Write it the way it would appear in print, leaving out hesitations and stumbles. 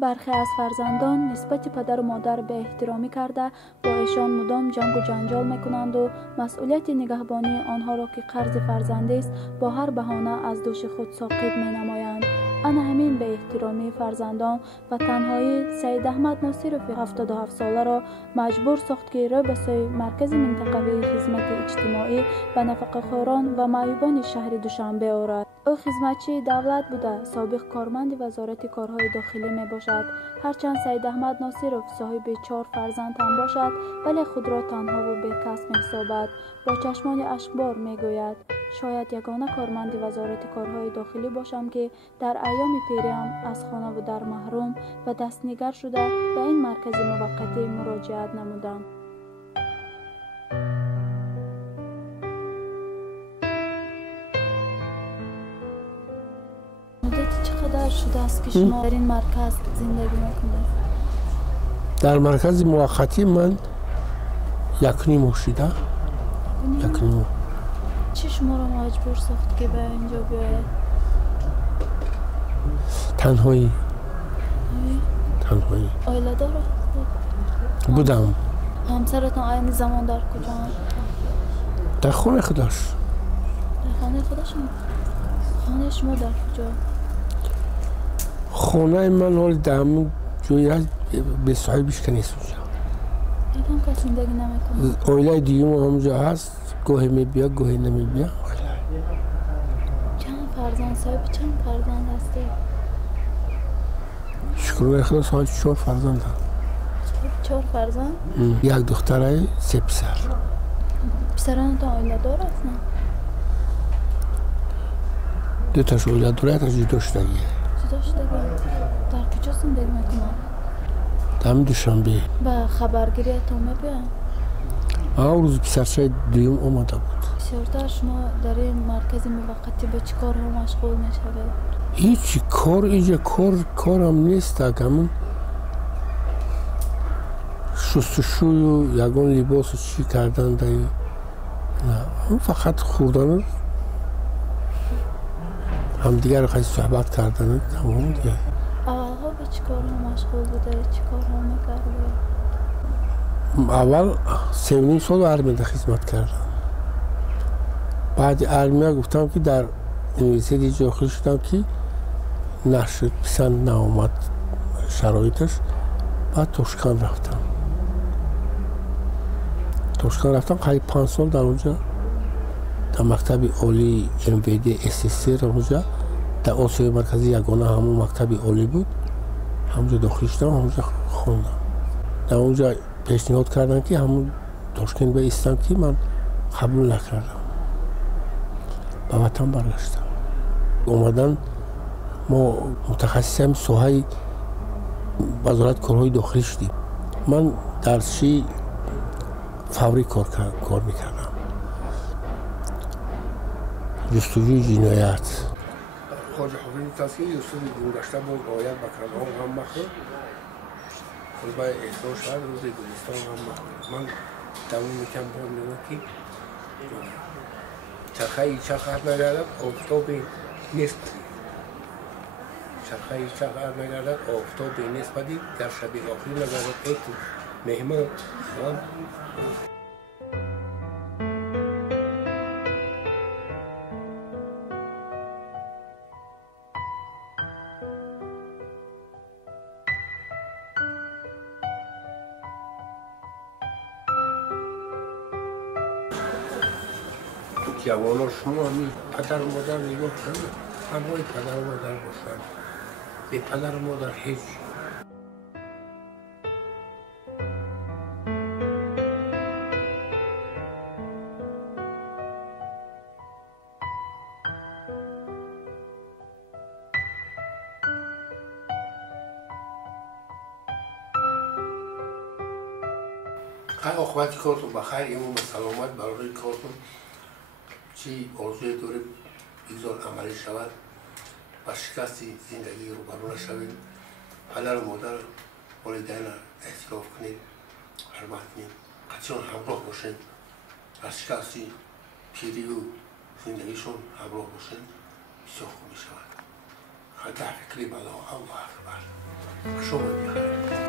برخی از فرزندان نسبت پدر و مادر به احترامی کرده با ایشان مدام جنگ و جنجال میکنند و مسئولیت نگهبانی آنها را که قرض فرزندی است با هر بهانه از دوش خود ساقط مینمایند. انا همین به احترامی فرزندان و تنهایی سید احمد ناصرف 77 ساله را مجبور ساخت که رو به سوی مرکز منطقوی خدمت اجتماعی و نفقه‌خواران و معیوبان شهر دوشنبه آورد. او خدمتچی دولت بوده، سابق کارمند وزارت کارهای داخلی می باشد. هرچند سید احمد ناصرف صاحب 4 فرزند هم باشد ولی خود را تنها و بی‌کس می‌حسابد. با چشمان اشکبار میگوید شاید یگانه کارمند وزارت کارهای داخلی باشم که در ایام پیریم از خانه و در محروم و دستنگر شده به این مرکز موقتی مراجعت نمودم. مدت چقدر شده است که شما در این مرکز زندگی میکنید؟ در مرکز موقتی من 1.5 ماه شده. 1.5 ماه. چی شما را مجبور ساخت که به اینجا بیاید؟ تنهایی. آیله داره؟ بودم. همسرتان این زمان در کجا؟ در خانه خودش. در خانه خودشون؟ خانه شما در کجا؟ خانه من حال در همون جایی هست به صاحبش که نیست اونجا. یکم کس زندگی نمیکنه؟ آیله دیگه ما همونجا هست، گاهی میبیا گاهی نمیبیا. چند فرزند صاحب چند فرزند هستی؟ شکر خدا صاحب 4 فرزند هم. 4 فرزند؟ 1 دختره 3 پسر. پسرانتان آیله دار هستن؟ 2 تاش آیله داره، 1 تاش جدا شدگیه. جدا شدگی؟ در کجا زندگی میکنن؟ در همین دوشنبه. به خبرگیریتان میبین؟ روز پسرچه دویم اومده بود. بسیارتر شما در این مرکز موقتی به چی کارها مشغول میشوید؟ هیچ کار اینجا کارم نیست، همون شستشوی و یگان لباس و چی کردن دیگه. نه فقط خوردن همدیگر رو خیلی صحبت کردن تمام دیگه. اولها به چی کارها مشغول بوده؟ چی کارها میکرده؟ اول 3.5 سال ارمیده خدمت کردم. بعد ارمیه گفتم که در یونیورسیتی داخل شدم که نشد، پسند نامد شرایطش. بعد ترکستان رفتم قریب 5 سال در اونجا در مکتب عالی MVD SSC اونجا در آسیای مرکزی یگانه همون مکتب عالی بود، همونجا داخل شدم، همونجا خوندم. در اونجا پیشنهاد کردن که همون تاشکند بایستم که من قبول نکردم، به وطن برگشتم. اومدن ما متخصص هم ساحه وزارت کارهای داخلی شدیم. من در چی فوری کار میکردم، جستجوی جنایت. خواجه حافظ تصویر یوسف گذشته بود آید بکرم هم مخور خلبه احسان شهر روز گلستان هم مخور. من دوام میکنم باید میگم که چرخه نگردد آفتابی نیست بدید. چرخه نگردد آفتابی نیست بدید. در شب آخری نگردد ای تو مهمان جوانان شما می پدر و مادر نگاه کنید، همه پدر و مادر باشند. به پدر و مادر هیچ. عاقبت کارتون بخیر، ایمون به سلامت برای کارتون چی آرزوی داره بگذار عملی شود و شکست زندگی رو برون شوید. پدر و مادر والدین احتراف کنید، حرمت کنید، قطعا همراه باشید. از شکست پیری و زندگیشون همراه باشید، بسیار خوب می شود. فتح فکری بلا الله اکبر شما بیخیر